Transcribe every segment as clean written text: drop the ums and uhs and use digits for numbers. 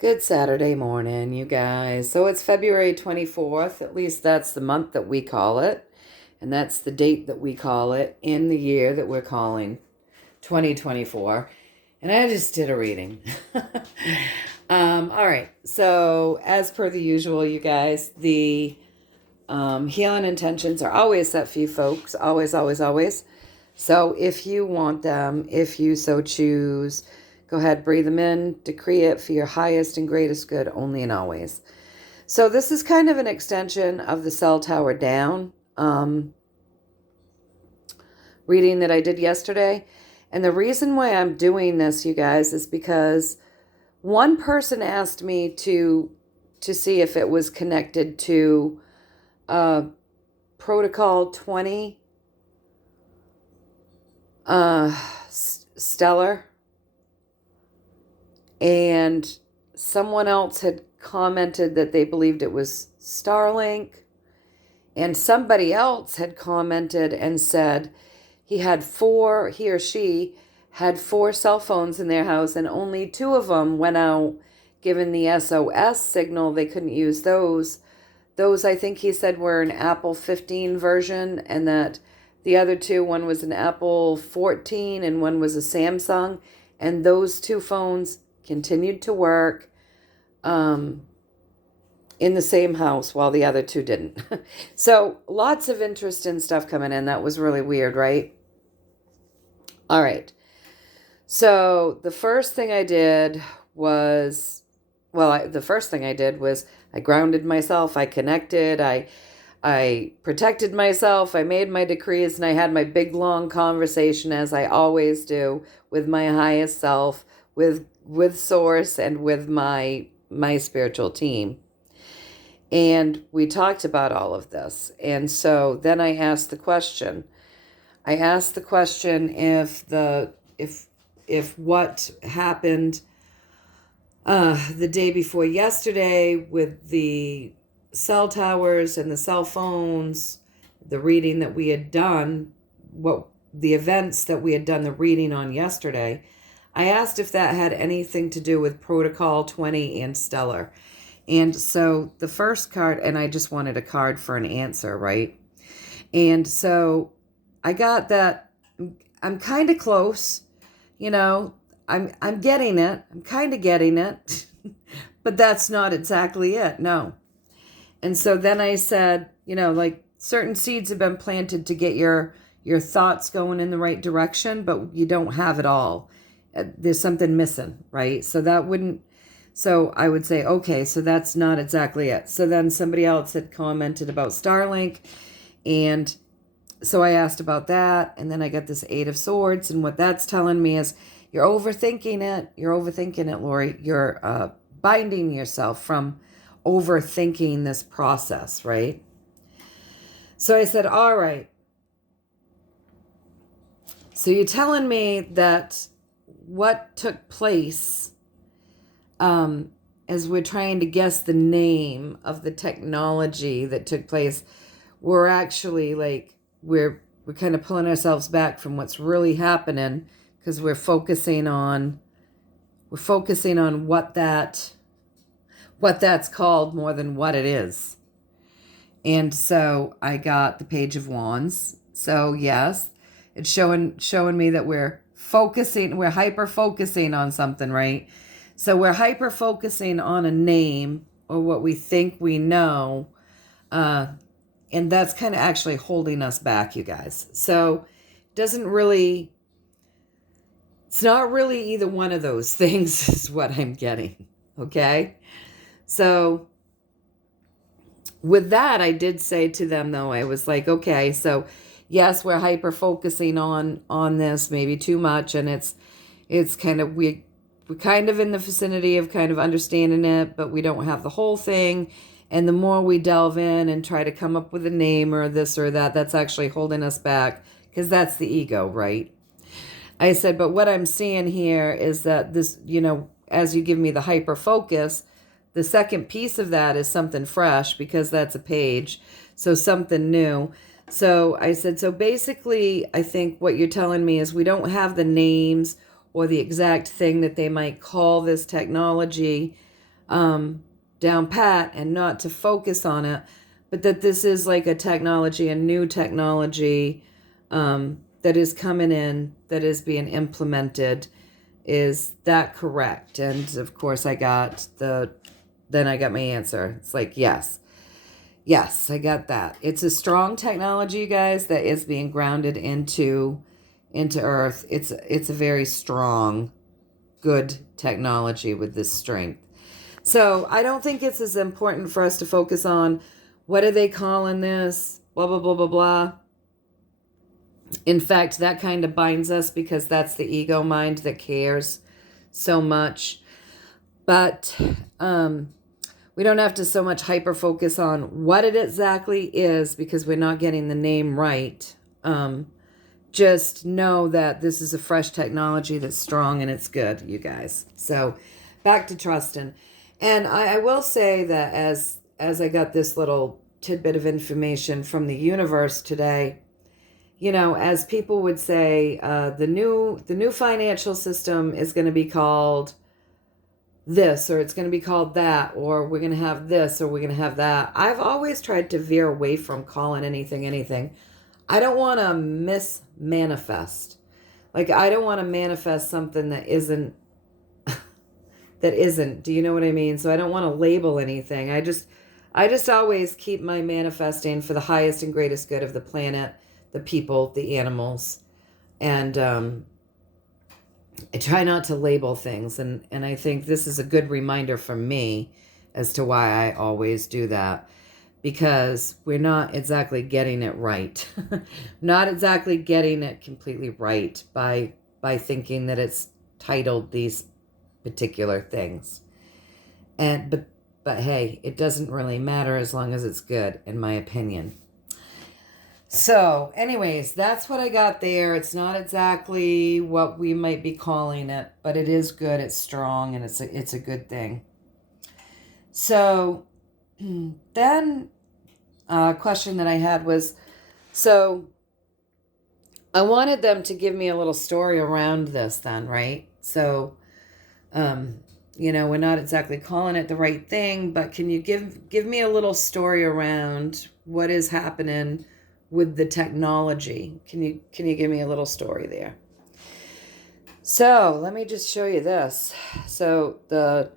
Good Saturday morning, you guys. So it's February 24th. At least that's the month that we call it. And that's the date that we call it in the year that we're calling 2024. And I just did a reading. All right. So, as per the usual, you guys, the healing intentions are always set for you folks. Always, always, always. So if you want them, if you so choose, go ahead, breathe them in, decree it for your highest and greatest good, only and always. So this is kind of an extension of the cell tower down reading that I did yesterday. And the reason why I'm doing this, you guys, is because one person asked me to see if it was connected to Protocol 20 stellar, and someone else had commented that they believed it was Starlink, and somebody else had commented and said he or she had 4 cell phones in their house and only 2 of them went out. Given the SOS signal, they couldn't use those. Those, I think he said, were an Apple 15 version, and that the other 2, one was an Apple 14 and one was a Samsung, and those 2 phones continued to work in the same house while the other 2 didn't. So lots of interest in stuff coming in. That was really weird, right? All right. So the first thing I did was, I grounded myself, I connected, I protected myself, I made my decrees, and I had my big long conversation, as I always do, with my highest self, with Source, and with my spiritual team. And we talked about all of this. And so then I asked the question. If what happened the day before yesterday with the cell towers and the cell phones, the reading that we had done, the events that we had done the reading on yesterday, I asked if that had anything to do with Protocol 20 and Stellar. And so the first card, and I just wanted a card for an answer, right? And so I got that. I'm kind of close, I'm getting it. I'm kind of getting it, but that's not exactly it. No. And so then I said, like certain seeds have been planted to get your thoughts going in the right direction, but you don't have it all. There's something missing, right? So I would say, okay, so that's not exactly it. So then somebody else had commented about Starlink, and so I asked about that, and then I got this 8 of Swords, and what that's telling me is you're overthinking it. You're overthinking it, Lorri. You're binding yourself from overthinking this process, right? So I said, all right. So you're telling me that what took place as we're trying to guess the name of the technology that took place, we're actually we're kind of pulling ourselves back from what's really happening, because we're focusing on what that's called more than what it is. And so I got the Page of Wands. So yes, it's showing me that we're hyper focusing on something, right? So we're hyper focusing on a name or what we think we know, and that's kind of actually holding us back, you guys. So it's not really either one of those things is what I'm getting, okay? So with that, I did say to them, though, I was like, okay, so yes, we're hyper focusing on this, maybe too much, and it's kind of, we're kind of in the vicinity of kind of understanding it, but we don't have the whole thing. And the more we delve in and try to come up with a name or this or that, that's actually holding us back, because that's the ego, right? I said, but what I'm seeing here is that this, as you give me the hyper focus, the second piece of that is something fresh, because that's a page. So something new. So I said, so basically, I think what you're telling me is we don't have the names or the exact thing that they might call this technology down pat and not to focus on it, but that this is like a technology, a new technology that is coming in, that is being implemented. Is that correct? And of course then I got my answer. It's like, yes, I got that. It's a strong technology, you guys, that is being grounded into Earth. It's a very strong, good technology with this strength. So I don't think it's as important for us to focus on what are they calling this, blah, blah, blah, blah, blah. In fact, that kind of binds us because that's the ego mind that cares so much. But we don't have to so much hyper focus on what it exactly is because we're not getting the name right. Just know that this is a fresh technology that's strong and it's good, you guys. So back to trusting. And I will say that as I got this little tidbit of information from the universe today, as people would say, the new financial system is going to be called this, or it's going to be called that, or we're going to have this, or we're going to have that. I've always tried to veer away from calling anything. I don't want to mismanifest. Like, I don't want to manifest something that isn't. Do you know what I mean? So I don't want to label anything. I just always keep my manifesting for the highest and greatest good of the planet, the people, the animals, and I try not to label things, and I think this is a good reminder for me as to why I always do that, because we're not exactly getting it right. Not exactly getting it completely right by thinking that it's titled these particular things. But hey, it doesn't really matter as long as it's good, in my opinion. So, anyways, that's what I got there. It's not exactly what we might be calling it, but it is good. It's strong, and it's a good thing. So, then a question that I had was, so I wanted them to give me a little story around this then, right? So, we're not exactly calling it the right thing, but can you give me a little story around what is happening with the technology? Can you give me a little story there? So let me just show you this. So the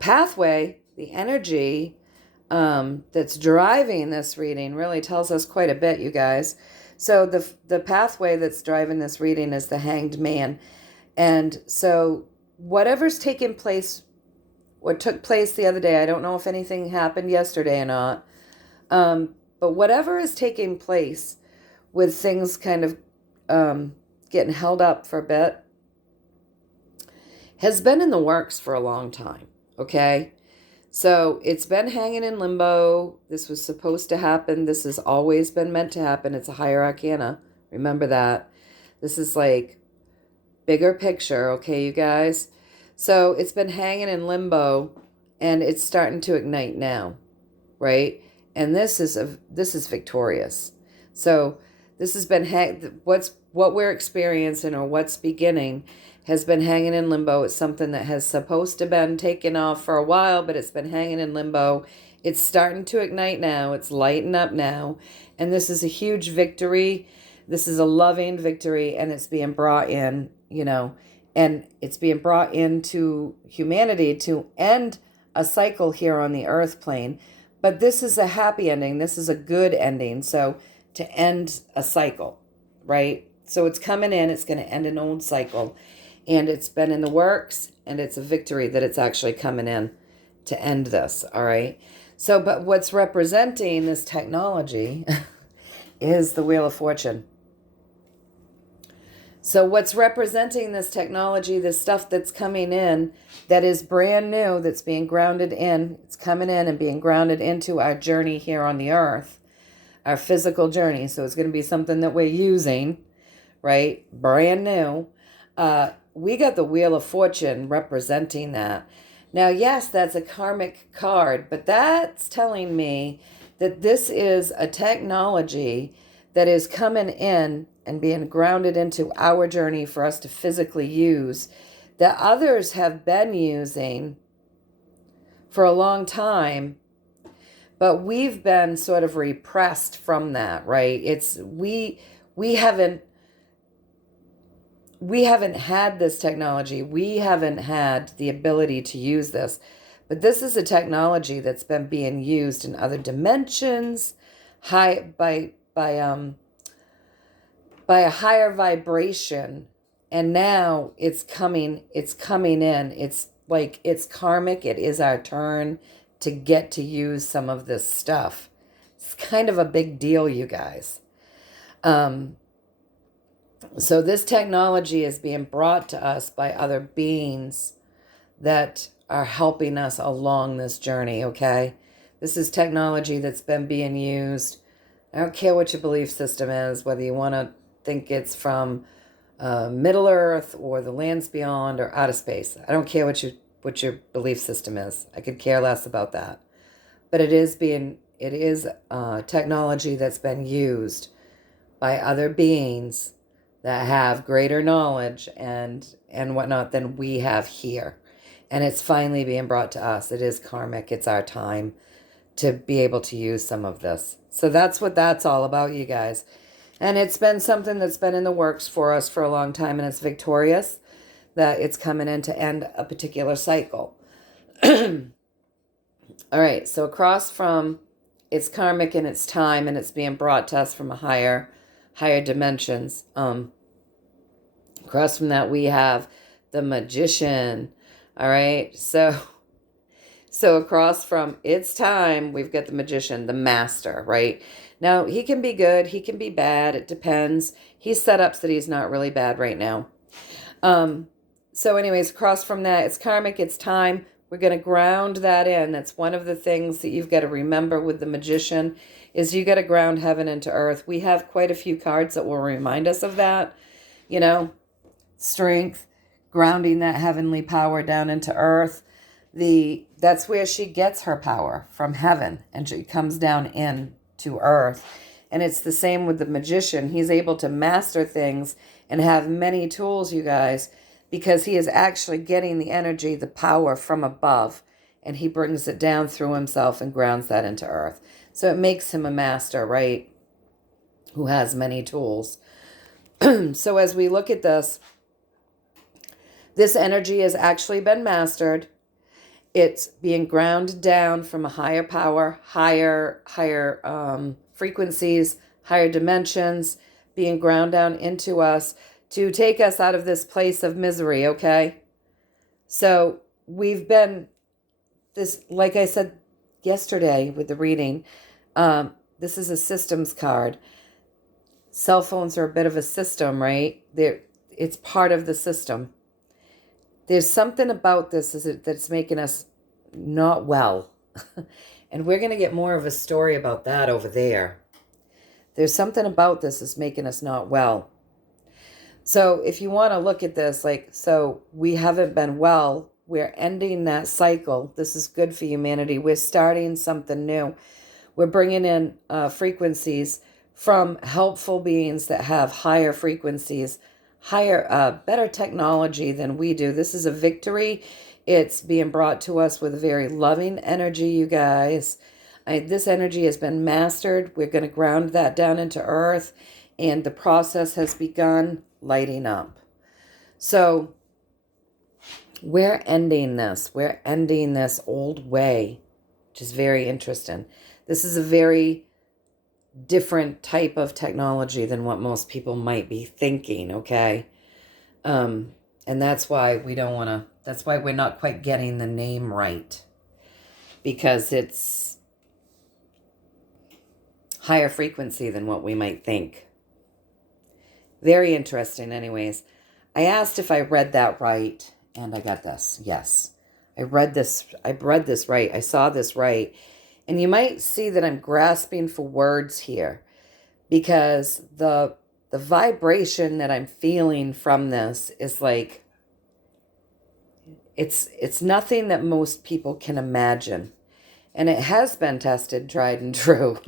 pathway, the energy that's driving this reading really tells us quite a bit, you guys. So the pathway that's driving this reading is the Hanged Man. And so whatever's taken place, what took place the other day, I don't know if anything happened yesterday or not, but whatever is taking place with things kind of getting held up for a bit has been in the works for a long time, okay? So it's been hanging in limbo. This was supposed to happen. This has always been meant to happen. It's a higher arcana. Remember that. This is like bigger picture, okay, you guys? So it's been hanging in limbo, and it's starting to ignite now, right? And this is victorious. So this has been what we're experiencing, or what's beginning, has been hanging in limbo. It's something that has supposed to been taken off for a while, but it's been hanging in limbo. It's starting to ignite now. It's lighting up now. And this is a huge victory. This is a loving victory, and it's being brought in, and it's being brought into humanity to end a cycle here on the earth plane. But this is a happy ending. This is a good ending. So to end a cycle, right? So it's coming in. It's going to end an old cycle. And it's been in the works, and it's a victory that it's actually coming in to end this, all right? So, but what's representing this technology is the Wheel of Fortune. So what's representing this technology, this stuff that's coming in, that is brand new, that's being grounded in, it's coming in and being grounded into our journey here on the earth, our physical journey. So it's going to be something that we're using, right? Brand new. We got the Wheel of Fortune representing that. Now, yes, that's a karmic card, but that's telling me that this is a technology that is coming in and being grounded into our journey for us to physically use, that others have been using for a long time, but we've been sort of repressed from that, right? We haven't had this technology. We haven't had the ability to use this. But this is a technology that's been being used in other dimensions, by a higher vibration, and now it's coming in. It's like, it's karmic. It is our turn to get to use some of this stuff. It's kind of a big deal, you guys. So this technology is being brought to us by other beings that are helping us along this journey, okay? This is technology that's been being used. I don't care what your belief system is, whether you want to think it's from Middle Earth or the lands beyond or outer space. I don't care what your belief system is. I could care less about that. But it is technology that's been used by other beings that have greater knowledge and whatnot than we have here. And it's finally being brought to us. It is karmic. It's our time to be able to use some of this. So that's what that's all about, you guys. And it's been something that's been in the works for us for a long time, and it's victorious that it's coming in to end a particular cycle. All right, so across from it's karmic and it's time, and it's being brought to us from a higher dimensions. Across from that, we have the magician. All right, so across from it's time, we've got the magician, the master, right? Now, he can be good, he can be bad, it depends. He's set up so that he's not really bad right now. So anyways, across from that, it's karmic, it's time. We're going to ground that in. That's one of the things that you've got to remember with the magician, is you got to ground heaven into earth. We have quite a few cards that will remind us of that. You know, strength, grounding that heavenly power down into earth. That's where she gets her power, from heaven, and she comes down into earth. And it's the same with the magician. He's able to master things and have many tools, you guys, because he is actually getting the energy, the power from above, and he brings it down through himself and grounds that into earth. So it makes him a master, right? Who has many tools. So as we look at this energy has actually been mastered. It's being ground down from a higher power, higher frequencies, higher dimensions, being ground down into us to take us out of this place of misery, okay? So we've been this, like I said yesterday with the reading, this is a systems card. Cell phones are a bit of a system, right? It's part of the system. There's something about this that's making us not well. And we're going to get more of a story about that over there. There's something about this that's making us not well. So if you want to look at this, so we haven't been well. We're ending that cycle. This is good for humanity. We're starting something new. We're bringing in frequencies from helpful beings that have higher frequencies, better technology than we do. This is a victory. It's being brought to us with a very loving energy, you guys. This energy has been mastered. We're going to ground that down into earth, and the process has begun lighting up. So we're ending this. We're ending this old way, which is very interesting. This is a very different type of technology than what most people might be thinking, okay? And that's why that's why we're not quite getting the name right, because it's higher frequency than what we might think. Very interesting. Anyways, I asked if I read that right, and I got this. Yes, I read this right. I saw this right. And you might see that I'm grasping for words here, because the vibration that I'm feeling from this is like, it's nothing that most people can imagine. And it has been tested, tried and true.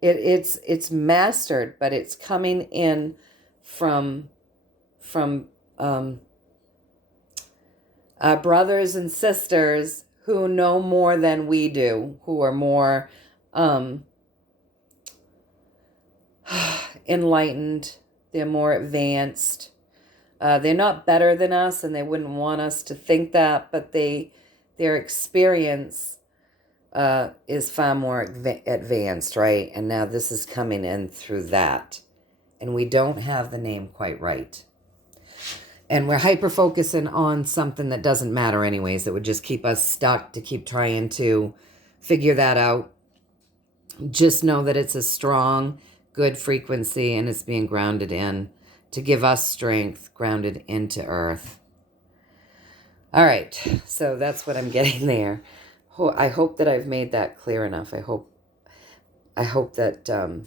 It's mastered, but it's coming in from our brothers and sisters who know more than we do, who are more enlightened, they're more advanced. They're not better than us, and they wouldn't want us to think that, but their experience is far more advanced, right? And now this is coming in through that. And we don't have the name quite right. And we're hyper-focusing on something that doesn't matter anyways, that would just keep us stuck to keep trying to figure that out. Just know that it's a strong, good frequency, and it's being grounded in to give us strength, grounded into earth. All right, so that's what I'm getting there. I hope that I've made that clear enough. I hope that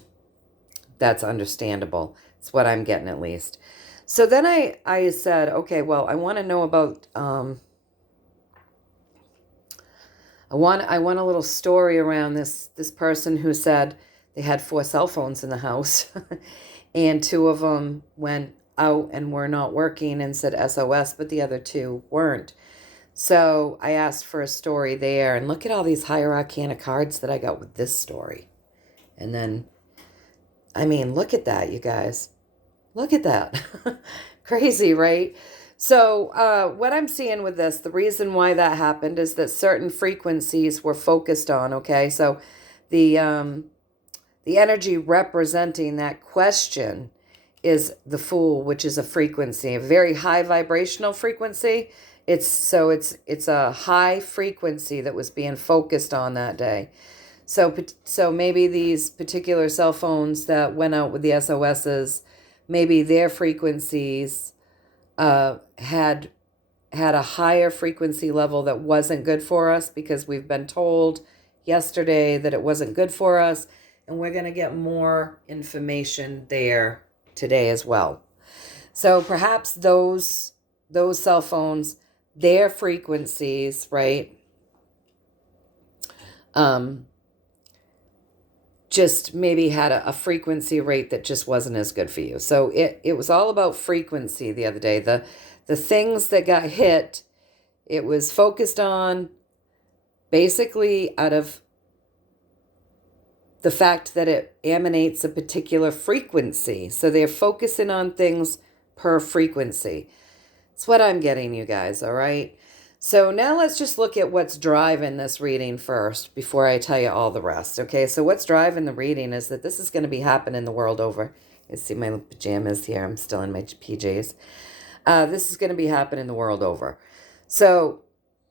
that's understandable. It's what I'm getting, at least. So then I said, okay, well, I want to know about, I want a little story around this person who said they had 4 cell phones in the house and 2 of them went out and were not working and said SOS, but the other 2 weren't. So I asked for a story there, and look at all these higher arcana cards that I got with this story. And then, I mean, look at that, you guys. Look at that. Crazy, right? So what I'm seeing with this, the reason why that happened is that certain frequencies were focused on, okay? So the energy representing that question is the Fool, which is a frequency, a very high vibrational frequency. It's a high frequency that was being focused on that day. So maybe these particular cell phones that went out with the SOSs, maybe their frequencies had a higher frequency level that wasn't good for us, because we've been told yesterday that it wasn't good for us, and we're going to get more information there today as well. So perhaps those cell phones, their frequencies, right, just maybe had a frequency rate that just wasn't as good for you. So it was all about frequency the other day. The things that got hit, it was focused on basically out of the fact that it emanates a particular frequency. So they're focusing on things per frequency. That's what I'm getting, you guys, all right? So now let's just look at what's driving this reading first before I tell you all the rest, okay? So what's driving the reading is that this is going to be happening the world over. You see my pajamas here. I'm still in my PJs. This is going to be happening the world over. So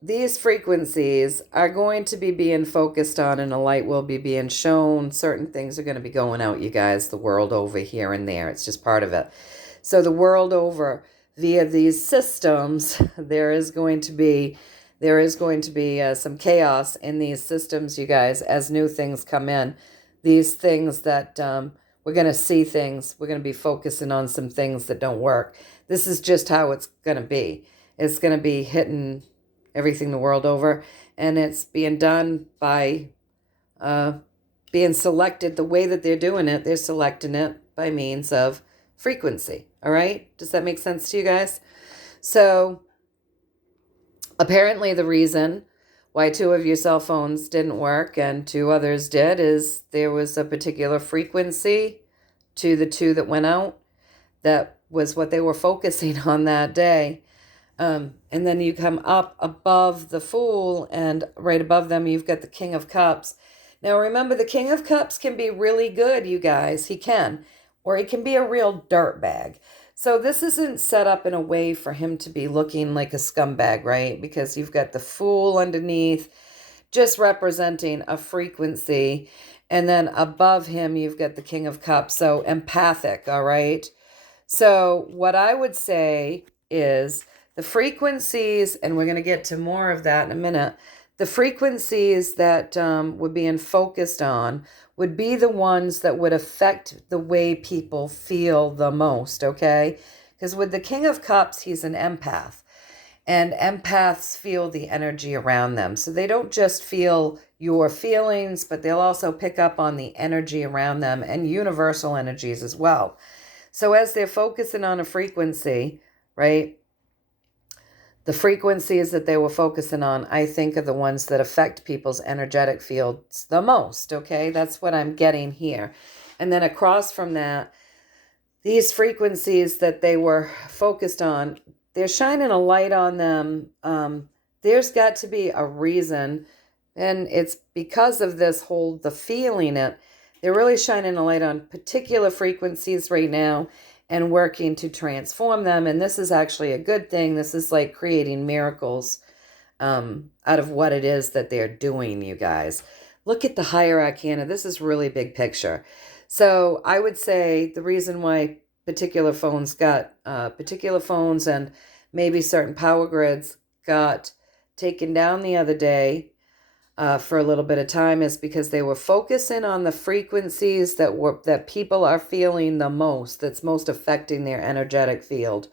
these frequencies are going to be being focused on, and a light will be being shown. Certain things are going to be going out, you guys, the world over, here and there. It's just part of it. So the world over, via these systems, there is going to be some chaos in these systems, you guys, as new things come in. These things that we're going to see things. We're going to be focusing on some things that don't work. This is just how it's going to be. It's going to be hitting everything the world over, and it's being done by being selected the way that they're doing it. They're selecting it by means of frequency. All right? Does that make sense to you guys? So apparently the reason why 2 of your cell phones didn't work and 2 others did is there was a particular frequency to the 2 that went out. That was what they were focusing on that day. And then you come up above the Fool, and right above them you've got the King of Cups. Now remember, the King of Cups can be really good, you guys. He can. Or he can be a real dirtbag. So this isn't set up in a way for him to be looking like a scumbag, right? Because you've got the Fool underneath, just representing a frequency. And then above him, you've got the King of Cups. So empathic, all right? So what I would say is the frequencies, and we're going to get to more of that in a minute, the frequencies that were being focused on would be the ones that would affect the way people feel the most, okay? Because with the King of Cups, he's an empath. And empaths feel the energy around them. So they don't just feel your feelings, but they'll also pick up on the energy around them and universal energies as well. So as they're focusing on a frequency, right, The frequencies that they were focusing on, I think, are the ones that affect people's energetic fields the most, okay? That's what I'm getting here. And then across from that, these frequencies that they were focused on, they're shining a light on them. There's got to be a reason, and it's because of this whole, the feeling it, they're really shining a light on particular frequencies right now and working to transform them. And this is actually a good thing. This is like creating miracles out of what it is that they're doing, you guys. Look at the higher arcana. This is really big picture. So I would say the reason why particular phones and maybe certain power grids got taken down the other day for a little bit of time is because they were focusing on the frequencies that people are feeling the most, that's most affecting their energetic field.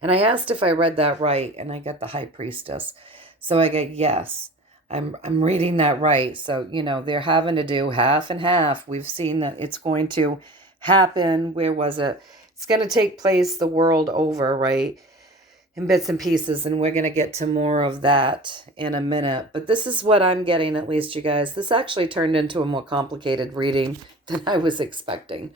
And I asked if I read that right, and I got the High Priestess. So I get, yes, I'm reading that right. So, they're having to do half and half. We've seen that it's going to happen. Where was it? It's going to take place the world over, right? In bits and pieces, and we're going to get to more of that in a minute. But this is what I'm getting, at least, you guys. This actually turned into a more complicated reading than I was expecting.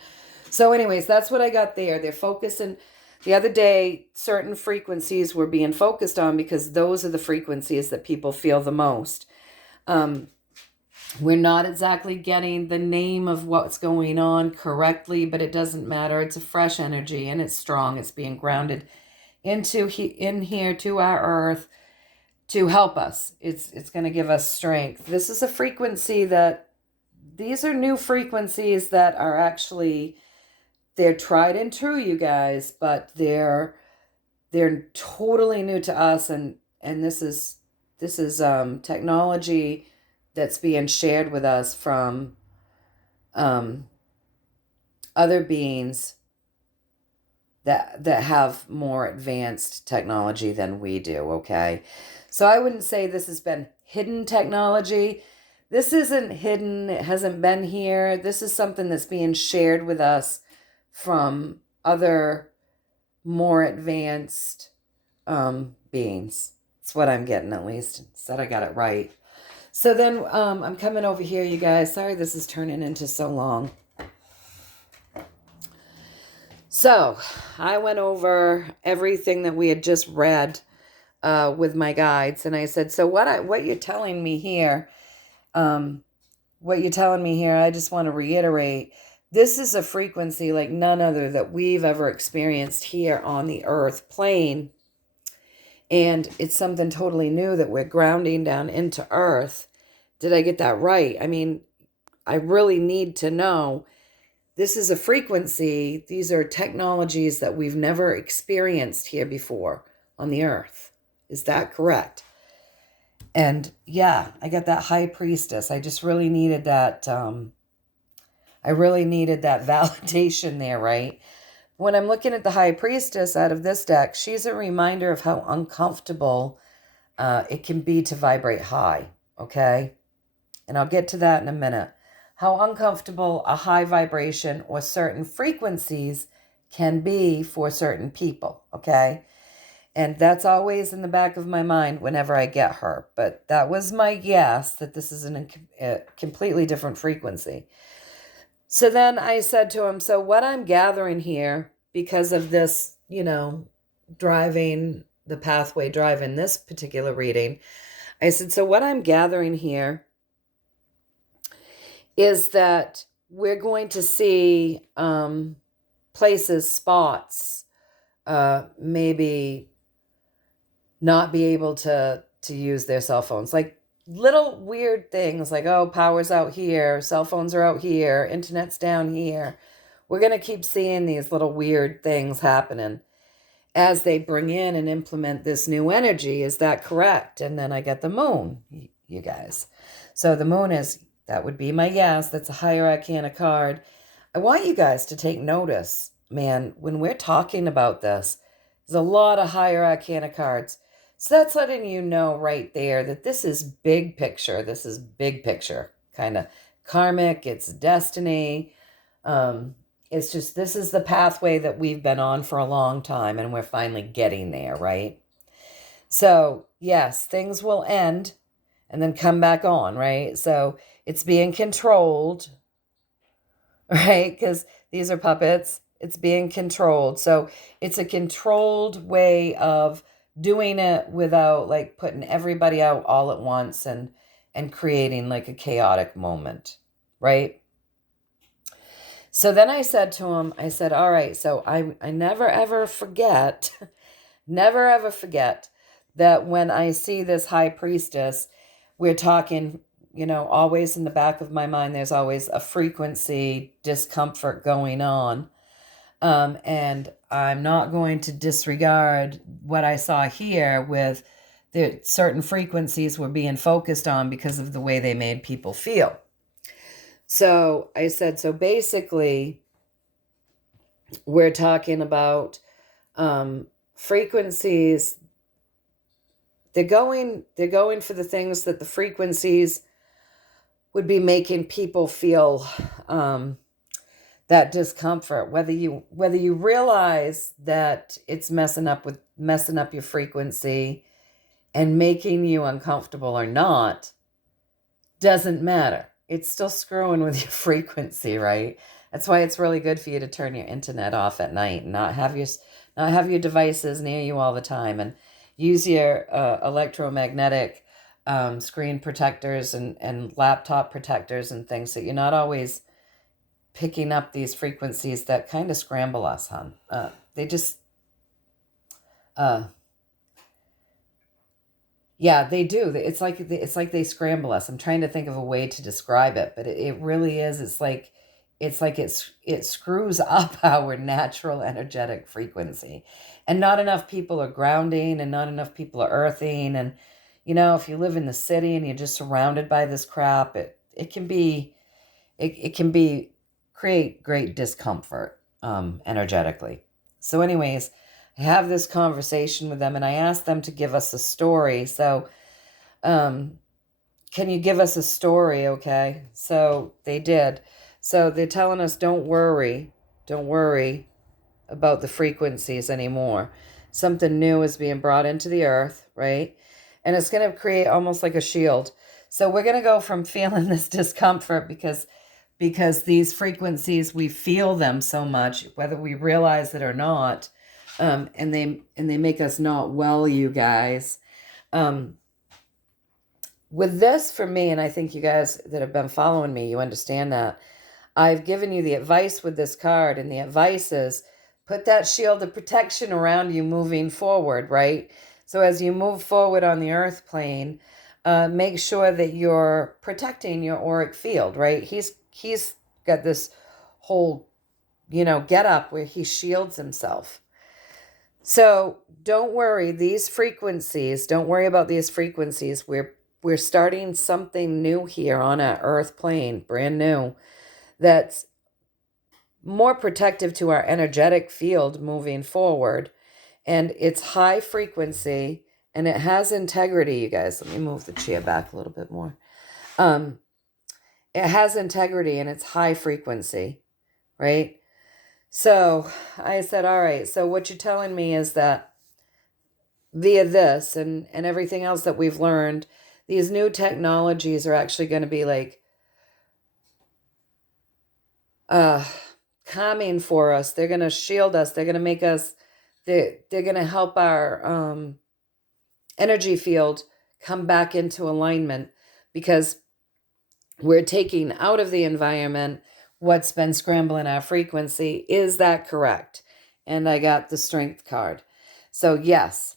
So anyways, that's what I got there. They're focusing. The other day, certain frequencies were being focused on because those are the frequencies that people feel the most. We're not exactly getting the name of what's going on correctly, but it doesn't matter. It's a fresh energy, and it's strong. It's being grounded in here to our earth to help us. It's going to give us strength. This is a frequency these are new frequencies that are actually, they're tried and true, you guys, but they're totally new to us, and this is technology that's being shared with us from other beings that have more advanced technology than we do, okay? So I wouldn't say this has been hidden technology. This isn't hidden. It hasn't been here. This is something that's being shared with us from other more advanced beings. That's what I'm getting, at least. Said I got it right. So then I'm coming over here, you guys. Sorry this is turning into so long. So I went over everything that we had just read with my guides, and I said, so what you're telling me here, I just want to reiterate, this is a frequency like none other that we've ever experienced here on the earth plane, and it's something totally new that we're grounding down into earth. Did I get that right? I mean, I really need to know. This is a frequency. These are technologies that we've never experienced here before on the earth. Is that correct? And yeah, I got that High Priestess. I just really needed that. I really needed that validation there, right? When I'm looking at the High Priestess out of this deck, she's a reminder of how uncomfortable it can be to vibrate high, okay? And I'll get to that in a minute. How uncomfortable a high vibration or certain frequencies can be for certain people, okay? And that's always in the back of my mind whenever I get her. But that was my guess that this is a completely different frequency. So then I said to him, so what I'm gathering here, because of this, driving the pathway drive in this particular reading, I said, so what I'm gathering here is that we're going to see places, spots, maybe not be able to use their cell phones. Like little weird things like, oh, power's out here, cell phones are out here, internet's down here. We're going to keep seeing these little weird things happening as they bring in and implement this new energy. Is that correct? And then I get the moon, you guys. So the moon that would be my guess. That's a higher arcana card. I want you guys to take notice, man, when we're talking about this, there's a lot of higher arcana cards. So that's letting you know right there that this is big picture. This is big picture, kind of karmic. It's destiny. It's just, this is the pathway that we've been on for a long time, and we're finally getting there, right? So, yes, things will end and then come back on, right? So it's being controlled, right? Because these are puppets. It's being controlled. So it's a controlled way of doing it without like putting everybody out all at once and creating like a chaotic moment, right? So then I said to him, I said, all right, so I never ever forget, never ever forget that when I see this high priestess, we're talking, always in the back of my mind, there's always a frequency discomfort going on. And I'm not going to disregard what I saw here with the certain frequencies were being focused on because of the way they made people feel. So I said, so basically, we're talking about frequencies. They're going for the things that the frequencies would be making people feel that discomfort, whether you realize that it's messing up your frequency and making you uncomfortable or not, doesn't matter. It's still screwing with your frequency, right? That's why it's really good for you to turn your internet off at night and not have your devices near you all the time, and use your electromagnetic screen protectors and laptop protectors and things, so you're not always picking up these frequencies that kind of scramble us, hon. They just, yeah, they do. It's like they scramble us. I'm trying to think of a way to describe it, but it really is. It's like it screws up our natural energetic frequency, and not enough people are grounding, and not enough people are earthing. And if you live in the city and you're just surrounded by this crap, it can be create great discomfort energetically. So anyways, I have this conversation with them and I asked them to give us a story. So can you give us a story? Okay. So they did. So they're telling us, don't worry about the frequencies anymore. Something new is being brought into the earth, right? And it's going to create almost like a shield. So we're going to go from feeling this discomfort because these frequencies, we feel them so much, whether we realize it or not, and they make us not well, you guys. With this, for me, and I think you guys that have been following me, you understand that, I've given you the advice with this card, and the advice is put that shield of protection around you moving forward, right? So as you move forward on the earth plane, make sure that you're protecting your auric field, right? He's got this whole, get up where he shields himself. So don't worry, don't worry about these frequencies. We're starting something new here on our earth plane, brand new, that's more protective to our energetic field moving forward. And it's high frequency and it has integrity, you guys. Let me move the chair back a little bit more. It has integrity and it's high frequency, right? So I said, all right, so what you're telling me is that via this and everything else that we've learned, these new technologies are actually going to be like calming for us. They're going to shield us. They're going to make us, they're going to help our energy field come back into alignment, because we're taking out of the environment what's been scrambling our frequency. Is that correct? And I got the Strength card. So yes,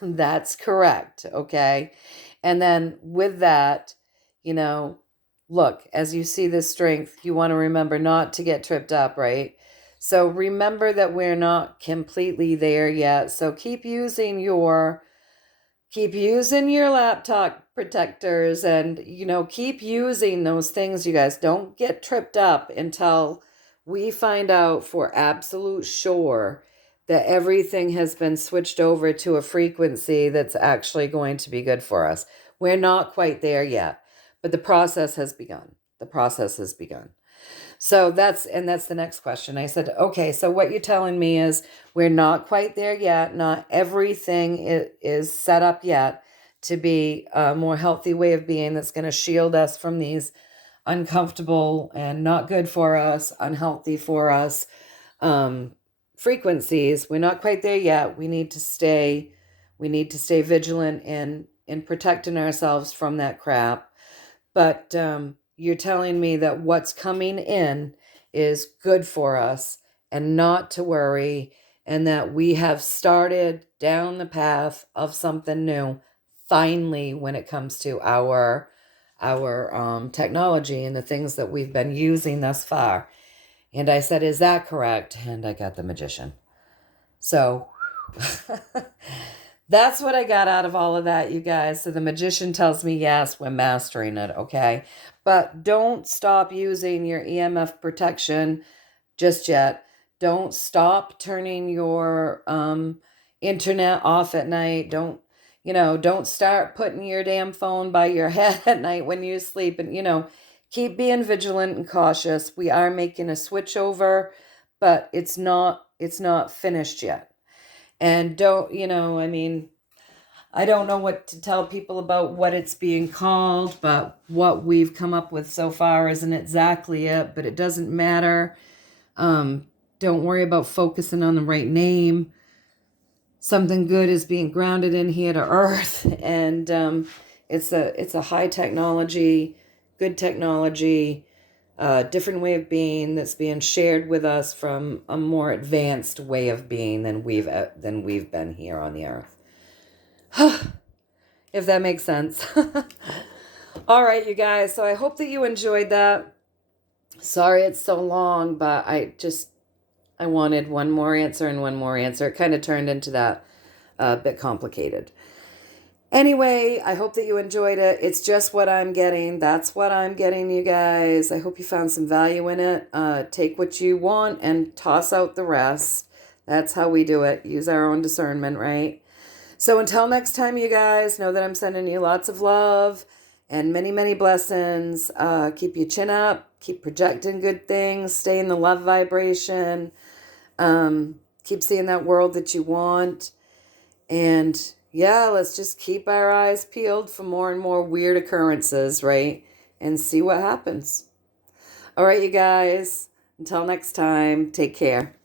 that's correct. Okay. And then with that, look, as you see this Strength, you want to remember not to get tripped up, right? So remember that we're not completely there yet. So keep using your laptop protectors and, keep using those things, you guys. Don't get tripped up until we find out for absolute sure that everything has been switched over to a frequency that's actually going to be good for us. We're not quite there yet, but the process has begun. So that's the next question. I said, okay, so what you're telling me is we're not quite there yet. Not everything is set up yet to be a more healthy way of being that's going to shield us from these uncomfortable and not good for us, unhealthy for us frequencies. We're not quite there yet. We need to stay vigilant in protecting ourselves from that crap. But you're telling me that what's coming in is good for us and not to worry, and that we have started down the path of something new finally when it comes to our technology and the things that we've been using thus far. And I said, is that correct? And I got the Magician. So that's what I got out of all of that, you guys. So the Magician tells me, yes, we're mastering it, okay? But don't stop using your EMF protection just yet. Don't stop turning your internet off at night. Don't start putting your damn phone by your head at night when you sleep. And, keep being vigilant and cautious. We are making a switch over, but it's not finished yet. And I don't know what to tell people about what it's being called, but what we've come up with so far isn't exactly it, but it doesn't matter. Don't worry about focusing on the right name. Something good is being grounded in here to earth, and it's a high technology, good technology, different way of being that's being shared with us from a more advanced way of being than we've been here on the earth. If that makes sense. All right, you guys. So I hope that you enjoyed that. Sorry it's so long, but I wanted one more answer and one more answer. It kind of turned into that a bit complicated. Anyway, I hope that you enjoyed it. It's just what I'm getting. That's what I'm getting, you guys. I hope you found some value in it. Take what you want and toss out the rest. That's how we do it. Use our own discernment, right? So until next time, you guys, know that I'm sending you lots of love and many, many blessings. Keep your chin up. Keep projecting good things. Stay in the love vibration. Keep seeing that world that you want. And yeah, let's just keep our eyes peeled for more and more weird occurrences, right? And see what happens. All right, you guys. Until next time, take care.